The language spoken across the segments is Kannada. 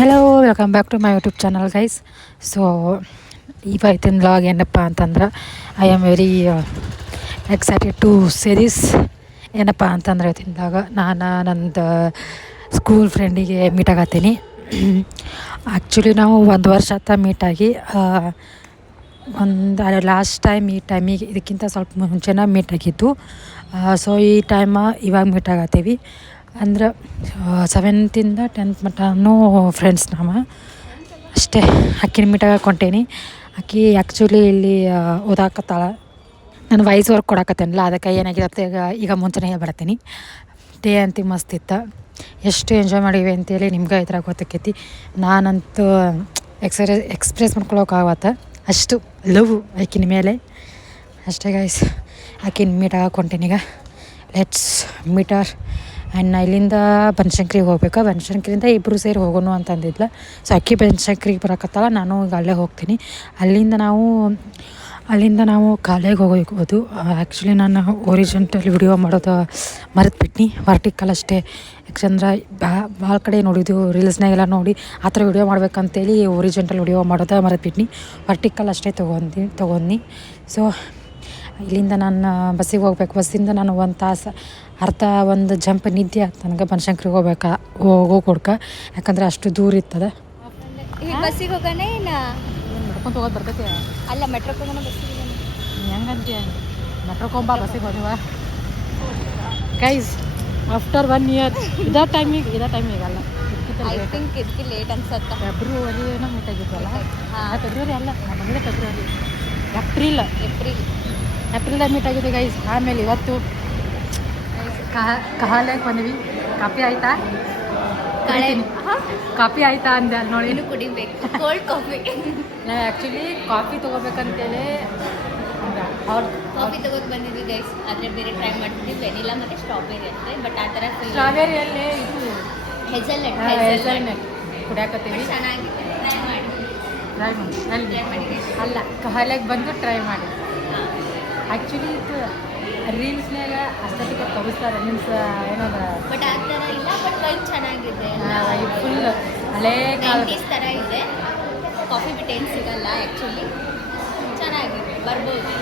Hello, welcome back to my YouTube channel guys. So ಇವತ್ತಿನ ವ್ಲಾಗ್ ಏನಪ್ಪ ಅಂತಂದ್ರೆ I am very excited to series. ಏನಪ್ಪ ಅಂತಂದ್ರೆ ಇವತ್ತಿನದಾಗ ನಾನು ನಂದು ಸ್ಕೂಲ್ ಫ್ರೆಂಡಿಗೆ ಮೀಟ್ ಆಗತ್ತೀನಿ. ಆ್ಯಕ್ಚುಲಿ ನಾವು 1 ವರ್ಷ ಆತ ಮೀಟಾಗಿ. ಲಾಸ್ಟ್ ಟೈಮ್ ಈ ಟೈಮಿಗೆ ಇದಕ್ಕಿಂತ ಸ್ವಲ್ಪ ಮುಂಚೆನೇ ಮೀಟ್ ಆಗಿದ್ದು. ಸೊ ಈ ಇವಾಗ ಮೀಟ್ ಆಗತ್ತೀವಿ. ಅಂದ್ರೆ 7th ಇಂದ 10th ಮಟನೂ ಫ್ರೆಂಡ್ಸ್ ನಾವು ಅಷ್ಟೇ. ಆಕಿನ ಮೀಟಾಗ ಕೊಂಟೇನಿ. ಆಕಿ ಆ್ಯಕ್ಚುಲಿ ಇಲ್ಲಿ ಓದಾಕತ್ತಾಳ. ನಾನು ವಾಯ್ಸ್ ವರ್ಕ್ ಕೊಡಕತ್ತೇನಲ್ಲ, ಅದಕ್ಕೆ ಏನಾಗಿರುತ್ತೆ ಈಗ ಮುಂಚೆನೇ ಹೇಳ್ಬಿಡ್ತೀನಿ. ಡೇ ಅಂತಿ ಮಸ್ತ್ ಇತ್ತು. ಎಷ್ಟು ಎಂಜಾಯ್ ಮಾಡೀವಿ ಅಂತೇಳಿ ನಿಮ್ಗೆ ಇದ್ರಾಗ ಗೊತ್ತಾಕೈತಿ. ನಾನಂತೂ ಎಕ್ಸ್ಪ್ರೆಸ್ ಮಾಡ್ಕೊಳೋಕ್ಕಾಗತ್ತೆ ಅಷ್ಟು ಲವ್ ಆಕಿನ ಮೇಲೆ. ಅಷ್ಟೇ ಗೈಸ್, ಆಕಿನ ಮೀಟಾಗ ಕೊಂಟೇನಿ. ಈಗ ಲೆಟ್ಸ್ ಮೀಟರ್. ಆ್ಯಂಡ್ ನಾ ಇಲ್ಲಿಂದ ಬನಶಂಕರಿಗೆ ಹೋಗ್ಬೇಕು. ಬನಶಂಕರಿಂದ ಇಬ್ಬರು ಸೇರಿ ಹೋಗೋಣ ಅಂತಂದಿದ್ಲು. ಸೊ ಅಕ್ಕಿ ಬನಶಂಕರಿಗೆ ಬರೋಕತ್ತಾಳ, ನಾನು ಈಗ ಅಲ್ಲೇ ಹೋಗ್ತೀನಿ. ಅಲ್ಲಿಂದ ನಾವು ಕಾಲೇಜ್ ಹೋಗೋದು. ಆ್ಯಕ್ಚುಲಿ ನಾನು ಒರಿಜೆಂಟಲ್ ವಿಡಿಯೋ ಮಾಡೋದು ಮರೆತುಬಿಟ್ನಿ. ವರ್ಟಿಕಲ್ ಅಷ್ಟೇ. ಯಾಕಂದ್ರೆ ಭಾಳ ಕಡೆ ನೋಡಿದ್ದು ರೀಲ್ಸ್ನಾಗೆಲ್ಲ ನೋಡಿ ಆ ಥರ ವಿಡಿಯೋ ಮಾಡ್ಬೇಕಂತೇಳಿ ಒರಿಜೆಂಟಲ್ ವಿಡಿಯೋ ಮಾಡೋದು ಮರೆತುಬಿಟ್ನಿ. ವರ್ಟಿಕಲ್ ಅಷ್ಟೇ ತೊಗೊಂಡು. ಸೊ ಇಲ್ಲಿಂದ ನಾನು ಬಸ್ಸಿಗೆ ಹೋಗ್ಬೇಕು. ಬಸ್ಸಿಂದ ನಾನು 1 ತಾಸು ಅರ್ಧ ಒಂದು ಜಂಪ್ ನಿದ್ದೆ ಆಯ್ತು ನನಗೆ. ಬನಶಂಕರಿಗೆ ಹೋಗೋ ಕೊಡ್ಕ, ಯಾಕಂದ್ರೆ ಅಷ್ಟು ದೂರ ಇರ್ತದೆ. ಈಗ ಬಸ್ಸಿಗೆ ಹೋಗೋಣ ಏನು ನಡ್ಕೊಂಡು ಹೋಗೋದು ಬರ್ತೈತಿ. ಅಲ್ಲ ಮೆಟ್ರೋಗೆ ಹೋಗೋಣ, ಬಸ್ಸಿಗೆ ಹೋಗೋಣ. ಹೆಂಗಂತೀಯ? ಮೆಟ್ರೋಕೊಂಬ ಬಸ್ಸಿಗೆ ಹೋದಿವ ಗೈಸ್. ಆಫ್ಟರ್ 1 ಇಯರ್ ಇದೇ ಟೈಮಿಗೆ ಅಲ್ಲ, ಐ ಥಿಂಕ್ ಇದಕ್ಕೆ ಲೇಟ್ ಅನ್ಸತ್ತೆ. ಫೆಬ್ರವರಿ ಏನೋ ಮೀಟ್ ಆಗಿದ್ವಲ್ಲ. ಫೆಬ್ರವರಿ ಅಲ್ಲ, ನಾನು ಬಂದಿದ್ದೆ ಫೆಬ್ರವರಿ. ಏಪ್ರಿಲ್ದಾಗ ಮೀಟ್ ಆಗಿದೆ ಗೈಸ್. ಆಮೇಲೆ ಇವತ್ತು ಕಾಲೇಜ್ ಬಂದ್ವಿ. ಕಾಫಿ ಆಯ್ತಾ? ಕಾಫಿ ಆಯ್ತಾ ಅಂದೆ ಅಲ್ಲಿ ನೋಡಿ. ಏನು ಕುಡಿಬೇಕು, ಕೋಲ್ಡ್ ಕಾಫಿ. ನಾವು ಆ್ಯಕ್ಚುಲಿ ಕಾಫಿ ತೊಗೋಬೇಕಂತೇಳಿ ಕಾಫಿ ತೊಗೊಂಡು ಬಂದಿದ್ವಿ ಗೈಸ್. ಆದರೆ ಬೇರೆ ಟ್ರೈ ಮಾಡ್ತಿದ್ವಿ, ವೆನಿಲಾ ಮತ್ತು ಸ್ಟ್ರಾಬೆರಿ ಅಂತೆ. ಬಟ್ ಆ ಥರ ಸ್ಟ್ರಾಬೆರಿಯಲ್ಲೇ ಇದು ಹೆಸಲ್ನಟ್ ಕುಡಿಯಾಕತ್ತೀವಿ. ಚೆನ್ನಾಗಿದೆ, ಟ್ರೈ ಮಾಡಿ. ಅಲ್ಲ, ಕಾಲೇಜ್ ಬಂದು ಟ್ರೈ ಮಾಡಿ. ಆ್ಯಕ್ಚುಲಿ ಇದು ರೀಲ್ಸ್ನಾಗ ಅಷ್ಟೊತ್ತಿಗೆ ತೋರಿಸ್ತಾರೆ ಮೀನ್ಸ್ ಏನದ, ಬಟ್ ಆ ಥರ ಇಲ್ಲ. ಬಟ್ ವೈಬ್ ಚೆನ್ನಾಗಿದೆ, ಫುಲ್ ಹಳೇ ಕಾಲೇಜ್ ಥರ ಇದೆ. ಕಾಫಿ ಬಿಟ್ಟು ಏನು ಸಿಗಲ್ಲ ಆ್ಯಕ್ಚುಲಿ. ಚೆನ್ನಾಗಿದೆ, ಬರ್ಬೋದು.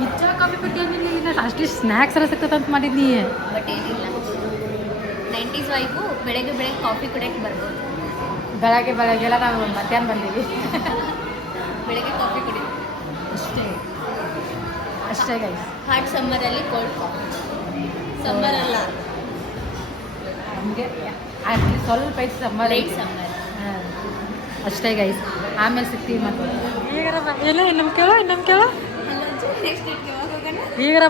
ನಿಜ ಕಾಫಿ ಬಿಟ್ಟು ಏನಿಲ್ಲ, ಅಷ್ಟು ಸ್ನ್ಯಾಕ್ಸ್ ಎಲ್ಲ ಸಿಗ್ತದೆ ಅಂತ ಮಾಡಿದ್ನಿ. ಬಟ್ ಏನಿಲ್ಲ, 90s ವೈಬು. ಬೆಳಗ್ಗೆ ಕಾಫಿ ಕುಡಿಯೋಕ್ಕೆ ಬರ್ಬೋದು. ಬೆಳಗ್ಗೆಲ್ಲ ನಾವು ಮಧ್ಯಾಹ್ನ ಬಂದೀವಿ. ಬೆಳಗ್ಗೆ ಕಾಫಿ ಕುಡಿ ಅಷ್ಟೇ ಗೈಸ್. ಹಾಟ್ ಸಮ್ಮರಲ್ಲಿ ಕೋಲ್ಡ್ ಕಾಫಿ. ಸಮ್ಮರ್ ಅಲ್ಲ, ನಮಗೆ ಸ್ವಲ್ಪ ಐತಿ ಸಮ್ಮರ್. Light summer. ಅಷ್ಟೇ ಗೈಸ್. ಆಮೇಲೆ ಸಿಗ್ತೀವಿ ಮತ್ತೆ. ಎಲ್ಲ ನಮ್ಮ ಕೇಳೋ ನೆಕ್ಸ್ಟ್ ಡೇಟ್ಗೆ ಯಾವಾಗ ಹೋಗೋಣ? ಈಗರ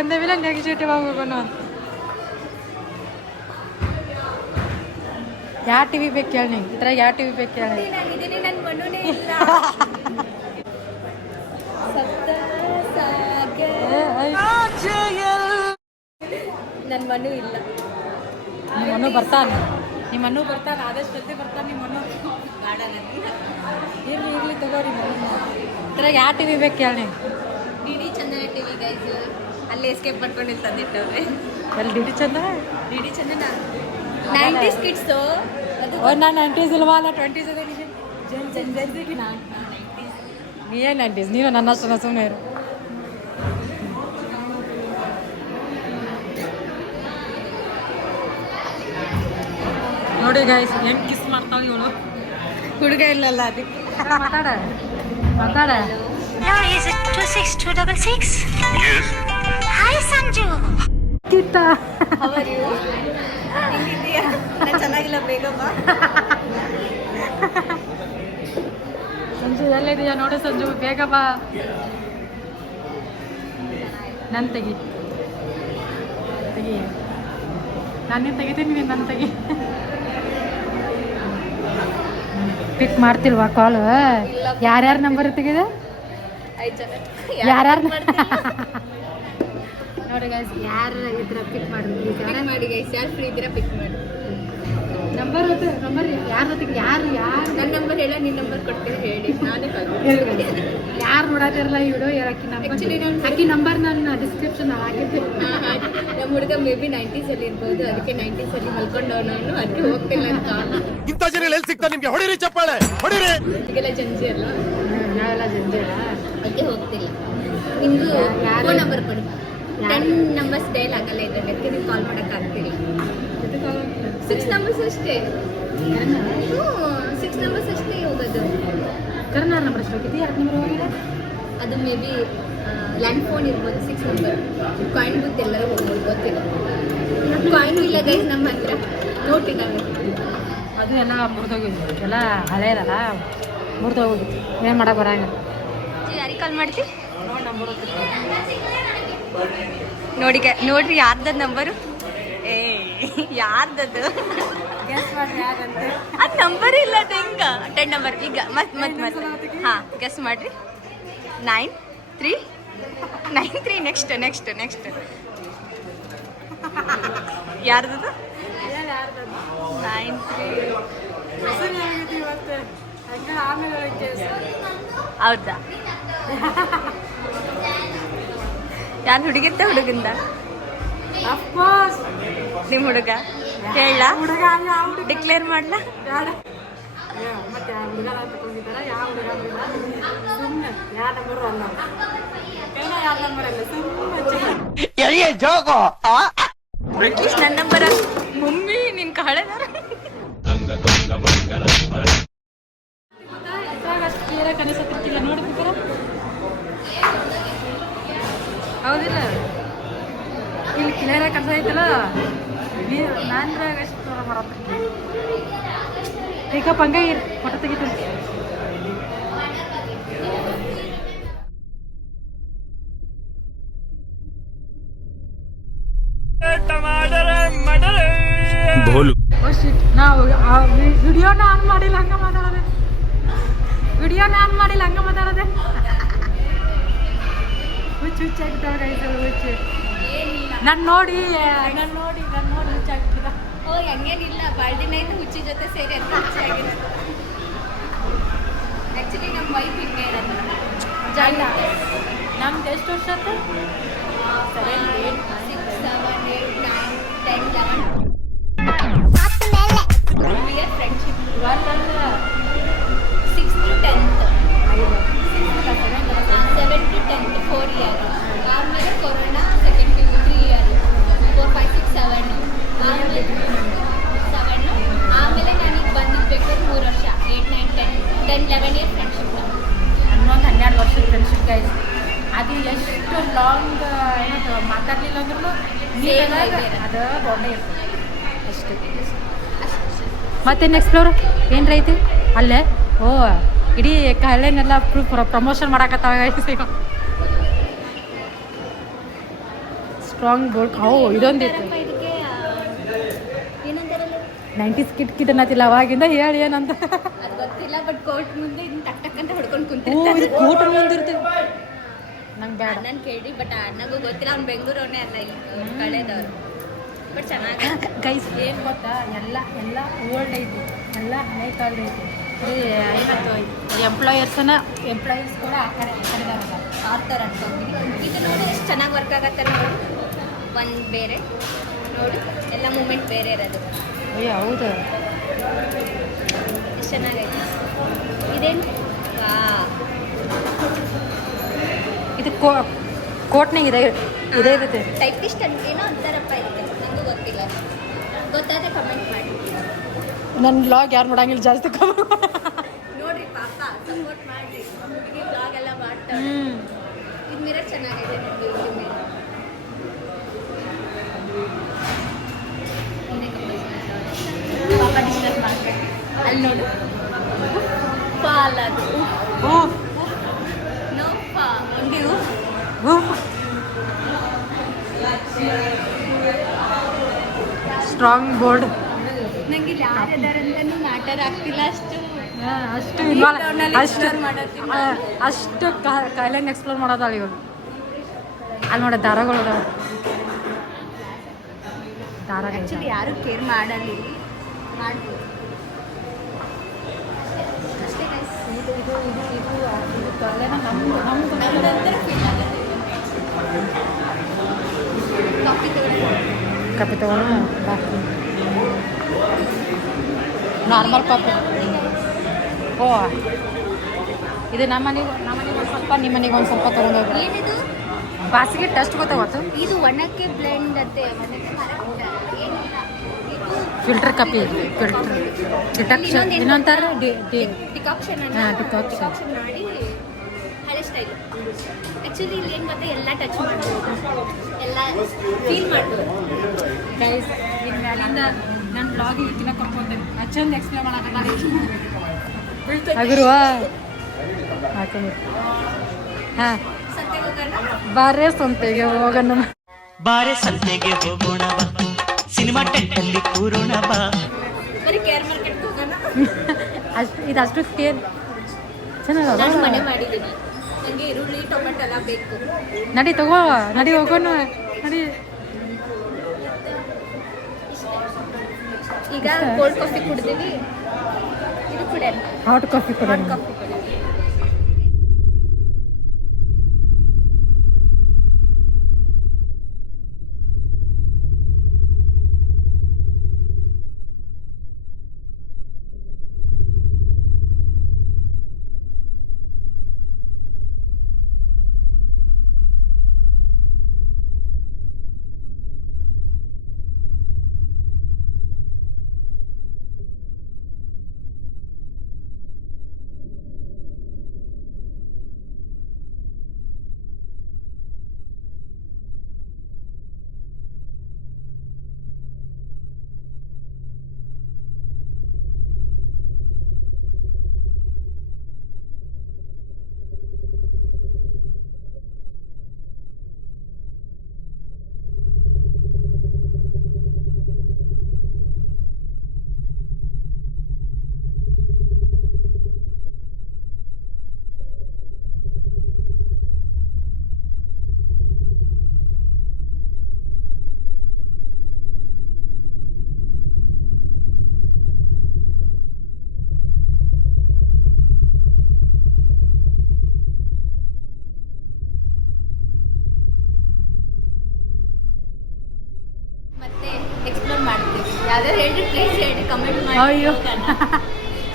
ಬಂದೇವಿಲ್ಲ ನೆಕ್ಸ್ಟ್ ಡೇಟ್ ಯಾವಾಗ ಹೋಗೋಣ? ಯಾವ ಟಿ ವಿ ಬೇಕು ಕೇಳಿ? ಇದ್ರಾಗ ಯಾವ ಟಿ ವಿ ಬೇಕು ಕೇಳಿ? ನನ್ನ ಮಣ್ಣುನೇ ಇಲ್ಲ. ನನ್ನ ಮಣ್ಣು ಇಲ್ಲ. ನಿಮ್ಮ ಮಣ್ಣು ಬರ್ತಾನೆ ಆದಷ್ಟು ಜಲ್ದಿ ಬರ್ತಾನೆ. ನಿಮ್ಮ ಮಣ್ಣು ಇರ್ಲಿ ತಗೋರಿ. ಇದ್ರಾಗ ಯಾವ ಟಿ ವಿ ಬೇಕು ಕೇಳಿ? ಡಿ ಚಂದನ ಟಿ ವಿ ಗೈಸ್. ಅಲ್ಲಿ ಎಸ್ಕೇಪ್ ಮಾಡ್ಕೊಂಡು ಇಲ್ಲಿ ತಂದಿಟ್ಟವ್ರೆ. ಅಲ್ಲಿ ಡಿ ಡಿ ಚಂದನ 90s ಕಿಡ್ಸು. ನಾನು 90s ಇಲ್ವಾ, ಅಲ್ಲ 20s ಇದೆ. ನೀವೇ 90s. ನೀನು ನನ್ನಷ್ಟು ಸುಮ್ಮನೆ ಇರು. ನೋಡಿ ಗೈಸ್, ಹೆಂಗೆ ಕಿಸ್ ಮಾಡ್ತಾಳೆ ಇವಳು. ಹುಡುಗ ಇಲ್ಲಲ್ಲ ಅದಕ್ಕೆ. ಮಾತಾಡ. Is it 26266? Yes. Hi Sanju. ಕಿತ್ತ ಹೆಂಗಿದ್ದೀಯಾ? ನಾನು ಚೆನ್ನಾಗಿಲ್ಲ, ಬೇಗ ಬಾ. ಸಂಜು ಎಲ್ಲಿದೆಯಾ ನೋಡು? ಸಂಜು ಬೇಗ ಬಾ. ನನ್ನ ತೆಗಿ. ನಾನೇನು ತೆಗಿತೀನಿ, ನೀನು ನನ್ನ ತೆಗಿ. ಪಿಕ್ ಮಾಡ್ತಿಲ್ವಾ ಕಾಲು? ಯಾರ್ಯಾರ ನಂಬರ್ ತೆಗಿದೆ? ಯಾರ್ಯಾರು ನೋಡಿ ಗೈಸ್, ಯಾರು ಇದ್ರ ಪಿಕ್ ಮಾಡಿ ಗೈಸ್. ಯಾರು ಫ್ರೀ ಇದ್ದೀರಾ ಪಿಕ್ ಮಾಡಿ. ನಂಬರ್ ಯಾರು ನನ್ನ ನಂಬರ್ ಹೇಳ, ನಿನ್ನ ನಂಬರ್ ಕೊಡ್ತೀನಿ ಹೇಳಿ. ನಾನೇ ಯಾರು ನೋಡತ್ತಿರಲ್ಲ ಈ ವಿಡಿಯೋ, ಆಕಿ ನಂಬರ್ ನಾನು ಡಿಸ್ಕ್ರಿಪ್ಷನ್ ಹಾಕಿದ್ದೆ. ನಮ್ಮ ಹುಡುಗ ಮೇ ಬಿ 90s ಅಲ್ಲಿ ಇರ್ಬೋದು, ಅದಕ್ಕೆ 90s ಅಲ್ಲಿ ಮಲ್ಕೊಂಡವನು, ಅದಕ್ಕೆ ಹೋಗ್ತಿಲ್ಲ ಅಂತ. ಇಂಥ ಜನ ಎಲ್ಲಿ ಸಿಗ್ತಾ ನಿಮ್ಗೆ? ಹೊಡಿರಿ ಚಪ್ಪಾಳೆ ಹೊಡಿರಿ. ಈಗೆಲ್ಲ ಜಂಜಿ ಅಲ್ಲ, ನಾವೆಲ್ಲ ಜಂಜೆ ಅದಕ್ಕೆ ಹೋಗ್ತಿಲ್ಲ. ನಿಮ್ದು ಫೋನ್ ನಂಬರ್ ಕೊಡಿ. 10 ನಂಬರ್ಸ್ ಡೈಲ್ ಆಗಲ್ಲ ಇದರಲ್ಲಿ, ಅದಕ್ಕೆ ನೀವು ಕಾಲ್ ಮಾಡಕ್ ಆಗ್ತಿಲ್ಲ. 6 ನಂಬರ್ಸ್ ಅಷ್ಟೇ. 6 ನಂಬರ್ಸ್ ಅಷ್ಟೇ ಹೋಗೋದು. ಕರ್ನಾಟಕ ನಂಬರ್ ಎಷ್ಟಾಗಿದೆ? 2 ನಂಬರ್ ಹೋಗಿಲ್ಲ. ಅದು ಮೇ ಬಿ ಲ್ಯಾಂಡ್ ಫೋನ್ ಇರ್ಬೋದು 6 ನಂಬರ್. ಕಾಯಿನ್ ಬೂತ್ ಎಲ್ಲರೂ ಹೋಗ್ಬೋದು, ಗೊತ್ತಿಲ್ಲ. ಕಾಯಿನ್ ಇಲ್ಲ ಗೈಸ್ ನಮ್ಮ ಹತ್ರ, ನೋಟ್ ಇದ್ದಾವೆ. ಅದು ಎಲ್ಲ ಮುರಿದೋಗಿದ್ದು, ಎಲ್ಲ ಹಳೇದಲ್ಲ, ಮುರಿದೋಗಿತ್ತು. ಏನು ಮಾಡಕ್ಕೆ ಬರಂಗಿಲ್ಲ. ಯಾರಿಗೆ ಕಾಲ್ ಮಾಡ್ತಿ ನೋಡ್ರಿ ಯಾರ್ದ ನಂಬರು? ಏ ಯಾರ್ದದು? ಅದು ನಂಬರ್ ಇಲ್ಲ ಅದು ಹೆಂಗ? 10 ನಂಬರ್ ಈಗ ಮತ್ತೆ ಹಾಂ ಗೆಸ್ ಮಾಡ್ರಿ. 93 ನೆಕ್ಸ್ಟ್ ಯಾರ್ದದು? 93 ಹೌದಾ? ಯಾರು ಹುಡುಗಿದ್ದ ಹುಡುಗಿಂದ? ನಿಮ್ಮ ಹುಡುಗ ಹೇಳ, ಡಿಕ್ಲೇರ್ ಮಾಡ್ಲ? ನನ್ನ ನಂಬರ ಮಮ್ಮಿ ನಿನ್ ಕಳೆದಾರ. ಹೌದಿಲ್ಲ, ಇಲ್ಲಿ ಕ್ಲಿಯರ್ ಕೆಲಸ ಐತಲ್ಲ, ನಾನ್ರಾಗ ಎಷ್ಟು ಬರತ್ತ ಈಗ ಪಂಗ ಫೋಟೋ ತೆಗಿತೀನಿ. ನಾವು ವಿಡಿಯೋನ ಆನ್ ಮಾಡಿಲ್ಲ, ಹಂಗ ಮಾತಾಡೋದೆ. ಹುಚ್ಚಾಗಿದ್ದಾವೆ ಹುಚ್ಚು. ನಾನು ನೋಡಿ ಹುಚ್ಚಾಗಿದ್ದ. ಓ ಹಂಗೇನಿಲ್ಲ, ಭಾಳ ದಿನ ಆಯ್ತು ಹುಚ್ಚಿ ಜೊತೆ ಸೇರಿ ಅಂತ ಹುಚ್ಚಾಗಿದೆ. ಆ್ಯಕ್ಚುಲಿ ನಮ್ಮ ವೈಫ್ ಹಿಂಗೆ ಇರೋದು. ಇಲ್ಲ, ನಮ್ದು ಎಷ್ಟು ವರ್ಷ ಆಯ್ತು? 7, 8, 6, 7, 8, 9, 10, 11 year friendship. 6 to 10th 7 to 10th 4 years. ಆಮೇಲೆ ಕೊರೋನಾ ಸೆಕೆಂಡ್ PU 3 years, 4, 5, 6, 7 ಆಮೇಲೆ 7. ಆಮೇಲೆ ನನಗೆ ಬಂದಿರ್ಬೇಕಾದ್ರೆ 3 ವರ್ಷ, 8, 9, 10, 11 years ಫ್ರೆಂಡ್ಶಿಪ್. ಇನ್ನೊಂದು 12 ವರ್ಷದ ಫ್ರೆಂಡ್ಶಿಪ್ ಗೈಸ್. ಅದು ಎಷ್ಟು ಲಾಂಗ್ ಏನದು ಮಾತಾಡಲಿಲ್ಲ ಅಂದ್ರೂ ಅದು ಬಾಂಡೇ ಇರ್ತದೆ ಅಷ್ಟು. ಮತ್ತೇನು ಎಕ್ಸ್ಪ್ಲೋರ್ ಏನು ಐತಿ ಅಲ್ಲೇ? ಓ ಇಡೀ ಕಲೆನೆಲ್ಲ ಪ್ರಮೋಷನ್ ಮಾಡಕತ್ತಾವ ಗೈಸ್. ಈಗ ಸ್ಟ್ರಾಂಗ್ ಬೋರ್ಡ್. ಇದೊಂದಿತ್ತು ಇದಕ್ಕೆ ಏನಂತಾರಲ್ಲ, 90s ಕಿಟ್ ಅನ್ನತಿಲ್ಲ ಅವಾಗಿಂದ. ಹೇಳಿ ಏನಂತ ಅದು ಗೊತ್ತಿಲ್ಲ, ಬಟ್ ಕೋರ್ಟ್ ಮುಂದೆ ಇದನ್ನ ಟಕ್ ಅಂತ ಹೊಡ್ಕೊಂಡು ಓ ಕುಂತಿರ್ತಾರೆ. ಇದು ಕೂಟ ಮುಂದಿರ್ತೀವಿ. ನಂಗೆ ಬೇಡ. ಅಣ್ಣನ ಕೇಳಿ, ಬಟ್ ಅಣ್ಣಗೂ ಗೊತ್ತಿಲ್ಲ, ಅವ್ನು ಬೆಂಗಳೂರವನೇ ಅಲ್ಲ, ಇಲ್ಲಿ ಕಳೆದವರು. ಬಟ್ ಚೆನ್ನಾಗಿ ಗೈಸ್ ಏನು ಗೊತ್ತಾ, ಎಲ್ಲ ಓಲ್ಡ್ ಐತಿ, ಎಲ್ಲ ಹಳೆ ಕಾಲದ ಐತಿ. ಏನಂತ ಎಂಪ್ಲಾಯೀಸ್ ಕೂಡ ಆ ಕಡೆ ಆ ಥರ ಅನ್ಕೊಂತೀನಿ. ಇದು ನೋಡಿ ಎಷ್ಟು ಚೆನ್ನಾಗಿ ವರ್ಕ್ ಆಗತ್ತೆ ನೋಡಿ. ಒಂದು ಬೇರೆ ನೋಡಿ, ಎಲ್ಲ ಮೂಮೆಂಟ್ ಬೇರೆ ಇರೋದು. ಅಯ್ಯೋ ಹೌದು, ಎಷ್ಟು ಚೆನ್ನಾಗೈತೆ. ಇದೇನು ವಾ, ಇದು ಕೋಟ್ನಾಗ ಇದೇ ಇರುತ್ತೆ. ಟೈಪಿಸ್ಟ್ ಅಂತ ಏನೋ ಅಂತಾರಪ್ಪ ಇದಕ್ಕೆ, ನನಗೂ ಗೊತ್ತಿಲ್ಲ. ಗೊತ್ತಾದರೆ ಕಮೆಂಟ್ ಮಾಡಿ. ನನ್ನ ಬ್ಲಾಗ್ ಯಾರು ನೋಡಂಗಿಲ್ಲ ಜಾಸ್ತಿ. ನೋಡ್ರಿ ಪಾಪ, ಸಪೋರ್ಟ್ ಮಾಡಿರಿ. ಹುಡುಗಿ ಬ್ಲಾಗ್ ಎಲ್ಲ ಮಾಡ್ತಾಳೆ. ಇದು ಮಿರರ್ ಚೆನ್ನಾಗಿದೆ ನೋಡಿ, ಇಲ್ಲಿ ಮೇಲೆ ಪಾಪ ಡಿಸ್ಟರ್ಬ್ ಮಾಡ್ಬೇಕು. ಅಲ್ಲಿ ನೋಡು, ಪಾಲ್ ಅದು ನೋಪ್ಪ ಒಂದಿವು. Strong board. ನಂಗೆ ಇಲ್ಲಿ ಯಾರಿದಾರಂತನೂ ಮ್ಯಾಟರ್ ಆಗ್ತಿಲ್ಲ. ಅಷ್ಟು ಕಾಯಿಲೆನ ಎಕ್ಸ್ಪ್ಲೋರ್ ಮಾಡೋದಾಳ ಇವಾಗ. ಅಲ್ಲಿ ನೋಡಿ ದಾರಗಳು ಅದಾವ. ದಾರ ಆ್ಯಕ್ಚುಲಿ ಯಾರು ಕೇರ್ ಮಾಡಲ್ಲ ಇಲ್ಲಿ, ಮಾಡ್ಬೋದು ಅಷ್ಟೇ ಗೈಸ್. ಇದು ಕಾಯಿಲೆನ ನಮ್ದು ಫೀಲ್ ಆಗುತ್ತೆ. ಕಾಪಿ ತಗೋಣ ಬಾ. Normal copy. ಓ ಇದು ನಮ್ಮ ಮನೆಗೆ ಒಂದು ಸ್ವಲ್ಪ ನಿಮ್ಮ ಮನೆಗೆ ಒಂದು ಸ್ವಲ್ಪ ತೊಗೊಂಡೋಗ್ರಿ. ಏನಿದು? ಬಾಸಿಗೆ ಟೆಸ್ಟ್ ಗೊತ್ತಾಗತ್ತು. ಇದು ಒಣಕ್ಕೆ ಬ್ಲೆಂಡ್ ಅಂತೆ, ಒಣಕ್ಕೆ ಏನಿಲ್ಲ. ಇದು ಫಿಲ್ಟರ್ ಕಾಪಿ, ಫಿಲ್ಟರ್ ಡಿಟಕ್ಷನ್ ಇನ್ನೊಂಥರ ಡಿಕಾಕ್ಷನ್ ಡಿಕಾಕ್ಷನ್ ಮಾಡಿ ಹಳೆ ಸ್ಟೈಲ್. ಆ್ಯಕ್ಚುಲಿ ಇಲ್ಲಿ ಏನು ಗೊತ್ತಾ, ಎಲ್ಲ ಟಚ್ ಮಾಡ್ಬೋದು, ಎಲ್ಲ ಫೀಲ್ ಮಾಡ್ಬೋದು. ಗೈಸ್ ಇನ್ನು ಮ್ಯಾಲಿಂದ ನನ್ನ ಬ್ಲಾಗಿಗೆ ದಿನ ಕರ್ಕೊಂತೀನಿ. ಅಚ್ಚಂದು ಎಕ್ಸ್ಪ್ಲೇನ್ ಮಾಡೋಕ್ಕಲ್ಲ ಆಗಿರುವ ಹಾಕೊಂಡ್ರಿ. ಹಾಂ ಸಂತೆಗೆ ಹೋಗೋಣ. ಬಾರೇ ಸಂತೆಗೆ ಹೋಗೋಣ. ಬಾರೆ ಸಂತೆಗೆ ಹೋಗೋಣ ಬಾ, ಸಿನಿಮಾ ಟೆಂಟಲ್ಲಿ ಕೂರೋಣ ಬಾ. ಬರೀ ಕೇರ್ ಮಾರ್ಕೆಟ್ಗೆ ಹೋಗೋಣ. ಇದಷ್ಟು ಕೇರ್ ಚೆನ್ನಾಗದ. ನಾನು ಮನೆ ಮಾಡಿದ್ದೀನಿ, ನನಗೆ ಈರುಳ್ಳಿ ಟೊಮೆಟೊ ಎಲ್ಲ ಬೇಕು. ನಡಿ ತಗೋ, ನಡಿ ಹೋಗೋಣ ನಡಿ. ಈಗ ಕೋಲ್ಡ್ ಕಾಫಿ ಕುಡ್ದೀವಿ, ಇದು ಕುಡಿಯೋಣ. ಹಾಟ್ ಕಾಫಿ ಕೊಡೋಣ. ಹಾಟ್ ಕಾಫಿ ಕುಡಿಯೋಣ. ಮತ್ತೆ ಎಕ್ಸ್ಪ್ಲೋರ್ ಮಾಡ್ತೀವಿ. ಯಾವ್ದಾದ್ರು ಹೇಳ್ರಿ, ಪ್ಲೇಸ್ ಹೇಳ್ರಿ, ಕಮೆಂಟ್ ಮಾಡಿ. ಅಯ್ಯೋ.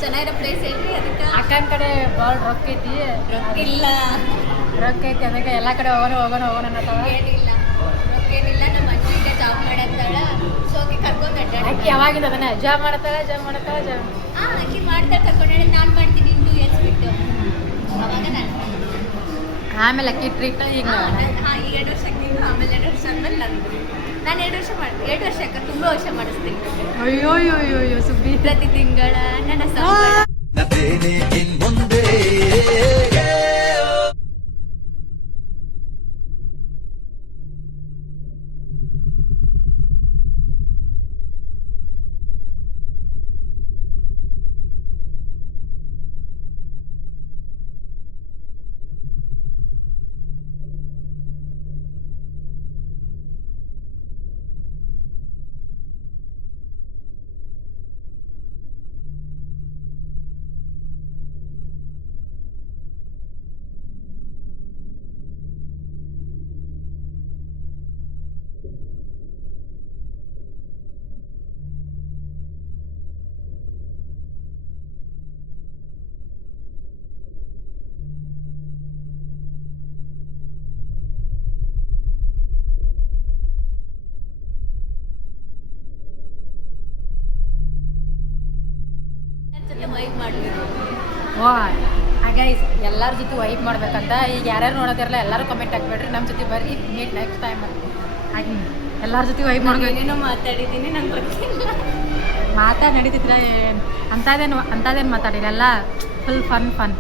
ಚೆನ್ನಾಗಿರೋ ಪ್ಲೇಸ್ ಹೇಳ್ರಿ. ಅದಕ್ಕೆ ಅಕ್ಕನ ಕಡೆ ಭಾಳ ರೊಕ್ಕ ಐತಿ. ಇಲ್ಲ, ರೊಕ್ಕ ಐತಿ ಅದಕ್ಕೆ ಎಲ್ಲ ಕಡೆ ಹೋಗೋಣ ಅನ್ನತ್ತಾವ. ಏನಿಲ್ಲ, ರೊಕ್ಕೇನಿಲ್ಲ. ನಮ್ಮ ಅಜ್ಜಿಗೆ ಜಾಬ್ ಮಾಡತ್ತಾಳ, ಸೊ ಆಕೆ ಕರ್ಕೊಂಡು ಅಡ್ಡಾಡ. ಅಕ್ಕಿ ಯಾವಾಗಿಂದ ಅದನ್ನ ಜಾಬ್ ಮಾಡ್ತಾಳೆ. ಆಕೆ ಮಾಡ್ತಾಳೆ, ಕರ್ಕೊಂಡು ನಾನು ಮಾಡ್ತೀನಿ 2 years ಬಿಟ್ಟು. ಅವಾಗ ನಾನು ಆಮೇಲೆ ಅಕ್ಕಿ ಟ್ರೀಟ್ ಈಗ ಈಗ 2 ವರ್ಷ ನೀನು, ಆಮೇಲೆ 2 ವರ್ಷ ಆದ್ಮೇಲೆ ನಾನು 2 ವರ್ಷ ಮಾಡ್ತೀನಿ. 2 ವರ್ಷ ಅಕ್ಕ, ತುಂಬ ವರ್ಷ ಮಾಡಿಸ್ತೀನಿ. ಅಯ್ಯೋ ಸುಬ್ಬಿ. ಪ್ರತಿ ತಿಂಗಳ ನನ್ನ ಸಂಬಳ. ವೈಬ್ ಮಾಡಬೇಕು. ಗೈಸ್ ಎಲ್ಲರ ಜೊತೆ ವೈಬ್ ಮಾಡ್ಬೇಕಂತ ಈಗ ಯಾರ್ಯಾರು ನೋಡೋದಿರಲ್ಲ ಎಲ್ಲರೂ ಕಮೆಂಟ್ ಹಾಕ್ಬೇಡ್ರಿ. ನಮ್ಮ ಜೊತೆ ಬರ್ರಿ, ಮೀಟ್ ನೆಕ್ಸ್ಟ್ ಟೈಮ್ ಹಾಗೆ ಎಲ್ಲರ ಜೊತೆ ವೈಬ್ ಮಾಡ್ಬೇಕು. ಏನೇನೋ ಮಾತಾಡಿದ್ದೀನಿ, ನಂಗೆ ಗೊತ್ತಿಲ್ಲ. ನಡೀತಿದ್ರೆ ಅಂಥದ್ದೇನು ಮಾತಾಡಿಲ್ಲ, ಎಲ್ಲ ಫುಲ್ ಫನ್.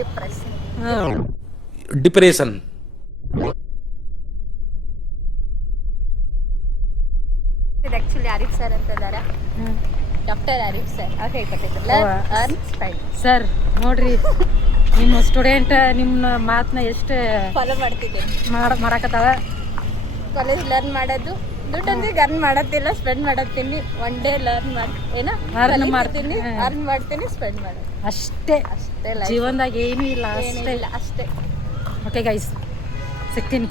ಡಿಪ್ರೆಷನ್. ಇದು ಆ್ಯಕ್ಚುಲಿ ಆರಿಫ್ ಸರ್ ಅಂತ ಇದ್ದಾರೆ, ಡಾಕ್ಟರ್ ಆರಿಫ್ ಸರ್. ಅವ್ರು ಹೇಳ್ಕೊಟ್ಟಿದ್ರು ಲರ್ನ್ ಅರ್ನ್ ಸ್ಪೆಂಡ್. ಸರ್ ನೋಡ್ರಿ, ನಿಮ್ಮ ಸ್ಟೂಡೆಂಟ್ ನಿಮ್ಮ ಮಾತನ್ನ ಎಷ್ಟು ಫಾಲೋ ಮಾಡ್ತಿದ್ದೀನಿ. ಮಾಡಕತ್ತಾವ. ಕಾಲೇಜ್ ಲರ್ನ್ ಮಾಡೋದು ದುಡ್ಡಂದ್ರೆ ಅರ್ನ್ ಮಾಡತ್ತಿಲ್ಲ, ಸ್ಪೆಂಡ್ ಮಾಡತ್ತೀನಿ. ಒನ್ ಡೇ ಲರ್ನ್ ಮಾಡ್ತೀನಿ, ಅರ್ನ್ ಮಾಡ್ತೀನಿ, ಸ್ಪೆಂಡ್ ಮಾಡೋದು ಅಷ್ಟೇ. ಅಷ್ಟೇ life. ಜೀವನದಾಗ ಏನೂ ಇಲ್ಲ, ಏನೂ ಅಷ್ಟೇ. ಇಲ್ಲ, ಅಷ್ಟೇ. ಓಕೆ ಗೈಸ್, ಸಿಗ್ತೀನಿ.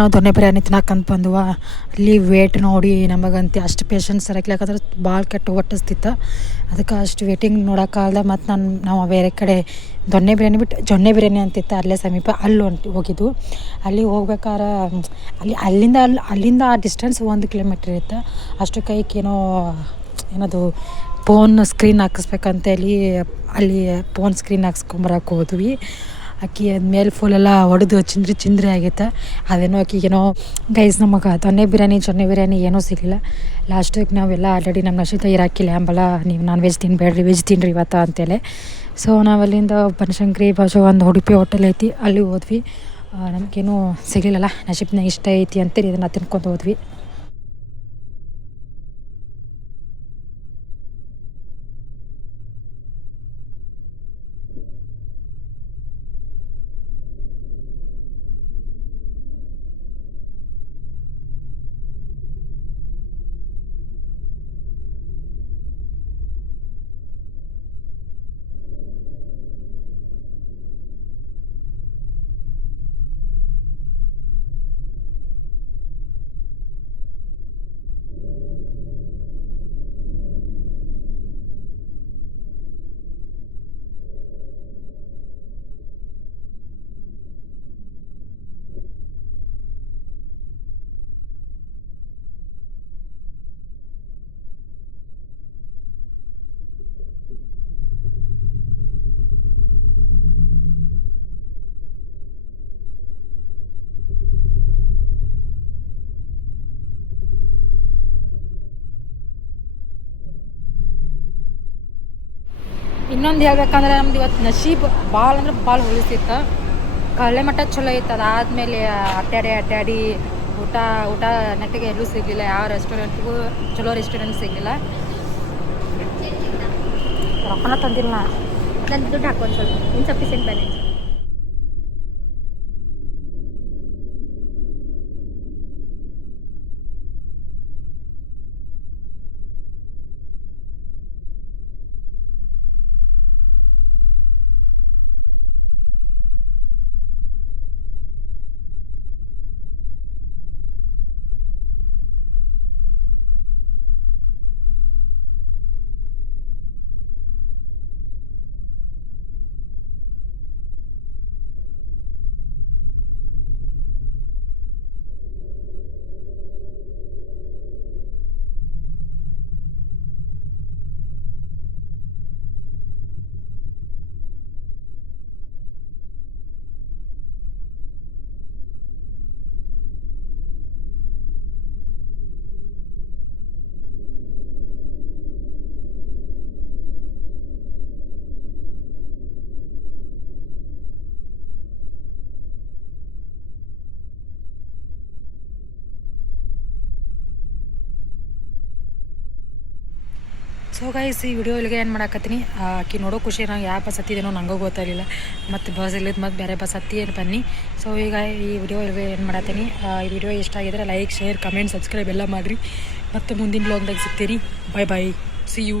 ನಾವು ದೊನ್ನೆ ಬಿರಿಯಾನಿ ತಿನ್ನಕ್ಕಂತ ಬಂದುವ. ಅಲ್ಲಿ ವೇಟ್ ನೋಡಿ ನಮಗಂತೆ ಅಷ್ಟು ಪೇಷನ್ಸ್ ಇರಕ್ಕೆ, ಯಾಕಂದ್ರೆ ಭಾಳ ಕೆಟ್ಟು ಹೊಟ್ಟಿಸ್ತಿತ್ತು. ಅದಕ್ಕೆ ಅಷ್ಟು ವೇಟಿಂಗ್ ನೋಡೋಕ್ಕಾಗಲ್ಲ. ಮತ್ತು ನಾವು ಬೇರೆ ಕಡೆ ದೊನ್ನೆ ಬಿರಿಯಾನಿ ಬಿಟ್ಟು ಜೊನ್ನೆ ಬಿರಿಯಾನಿ ಅಂತಿತ್ತು ಅಲ್ಲೇ ಸಮೀಪ, ಅಲ್ಲಿ ಹೋಗಿದ್ದು. ಅಲ್ಲಿ ಹೋಗ್ಬೇಕಾದ್ರೆ ಅಲ್ಲಿಂದ ಆ ಡಿಸ್ಟೆನ್ಸ್ 1 ಕಿಲೋಮೀಟ್ರ್ ಇತ್ತು. ಅಷ್ಟು ಕೈಗೇನೋ ಏನದು ಫೋನ್ ಸ್ಕ್ರೀನ್ ಹಾಕಿಸ್ಬೇಕಂತೇಳಿ ಅಲ್ಲಿ ಫೋನ್ ಸ್ಕ್ರೀನ್ ಹಾಕ್ಸ್ಕೊಂಬರಕ್ಕೆ ಹೋದ್ವಿ. ಅಕ್ಕಿ ಅದ್ಮೇಲೆ ಫುಲ್ಲೆಲ್ಲ ಹೊಡೆದು ಚಿಂದ್ರಿ ಆಗೈತೆ. ಅದೇನೋ ಆಕಿಗೇನೋ ಗೈಸ್ ನಮಗೆ ಜೊನ್ನೆ ಬಿರಿಯಾನಿ ಏನೂ ಸಿಗಲಿಲ್ಲ. ಲಾಸ್ಟಿಗೆ ನಾವೆಲ್ಲ ಆಲ್ರೆಡಿ ನಮ್ಮ ನಶೀತ ಇರಾಕಿಲ್ಲ ಅಂಬಲ್ಲ, ನೀವು ನಾನ್ ವೆಜ್ ತಿನ್ಬೇಡ್ರಿ, ವೆಜ್ ತಿನ್ನಿರಿ ಇವತ್ತು ಅಂತೇಳಿ. ಸೊ ನಾವು ಅಲ್ಲಿಂದ ಬನಶಂಕರಿ ಬಾಜು ಒಂದು ಉಡುಪಿ ಹೋಟೆಲ್ ಐತಿ, ಅಲ್ಲಿ ಹೋದ್ವಿ. ನಮಗೇನೂ ಸಿಗಲಿಲ್ಲಲ್ಲ, ನಶೀಬ್ನ ಇಷ್ಟ ಐತಿ ಅಂತೇಳಿ ಇದನ್ನು ತಿನ್ಕೊಂಡು ಹೋದ್ವಿ. ಇನ್ನೊಂದು ಹೇಳ್ಬೇಕಂದ್ರೆ ನಮ್ದು ಇವತ್ತು ನಶೀಬ್ ಭಾಳ ಅಂದ್ರೆ ಭಾಳ ಉಳಿಸಿತ್ತು. ಕಳ್ಳೆ ಮಟ್ಟ ಚಲೋ ಇತ್ತು. ಅದಾದಮೇಲೆ ಅಡ್ಡಾಡಿ ಊಟ ನೆಟ್ಟಿಗೆ ಎಲ್ಲೂ ಸಿಗಲಿಲ್ಲ. ಯಾವ ರೆಸ್ಟೋರೆಂಟ್ಗೂ ಚಲೋ ರೆಸ್ಟೋರೆಂಟ್ ಸಿಗಲಿಲ್ಲ. ರೊಕ್ಕನ ತಂದಿಲ್ಲ, ನನ್ನ ದುಡ್ಡು ಹಾಕೊಂಡು ಸ್ವಲ್ಪ ಇನ್ಸಫಿಷಿಯೆಂಟ್ ಬ್ಯಾಲೆನ್ಸ್. ಸೊ ಗೈಸ್ ಈ ವಿಡಿಯೋ ಇಲ್ಲಿಗೆ ಏನು ಮಾಡಾಕತ್ತೀನಿ ಆಕಿ ನೋಡೋ ಖುಷಿ ನಂಗೆ ಯಾವ ಬಸ್ ಹತ್ತಿದೇನೋ ನನಗೂ ಗೊತ್ತಾಗಲಿಲ್ಲ ಮತ್ತು ಬಸ್ ಇಲ್ಲಿದ್ದು ಮತ್ತು ಬೇರೆ ಬಸ್ ಹತ್ತಿ ಏನು ಬನ್ನಿ. ಸೊ ಈಗ ಈ ವಿಡಿಯೋ ಇಲ್ಲಿಗೆ ಏನು ಮಾಡತ್ತೀನಿ. ಈ ವಿಡಿಯೋ ಇಷ್ಟ ಆಗಿದ್ರೆ ಲೈಕ್ ಶೇರ್ ಕಮೆಂಟ್ ಸಬ್ಸ್ಕ್ರೈಬ್ ಎಲ್ಲ ಮಾಡಿರಿ. ಮತ್ತು ಮುಂದಿನ ಬ್ಲಾಗ್ದಾಗ ಸಿಗ್ತೀರಿ. ಬಾಯ್ ಬಾಯ್, ಸಿ ಯು.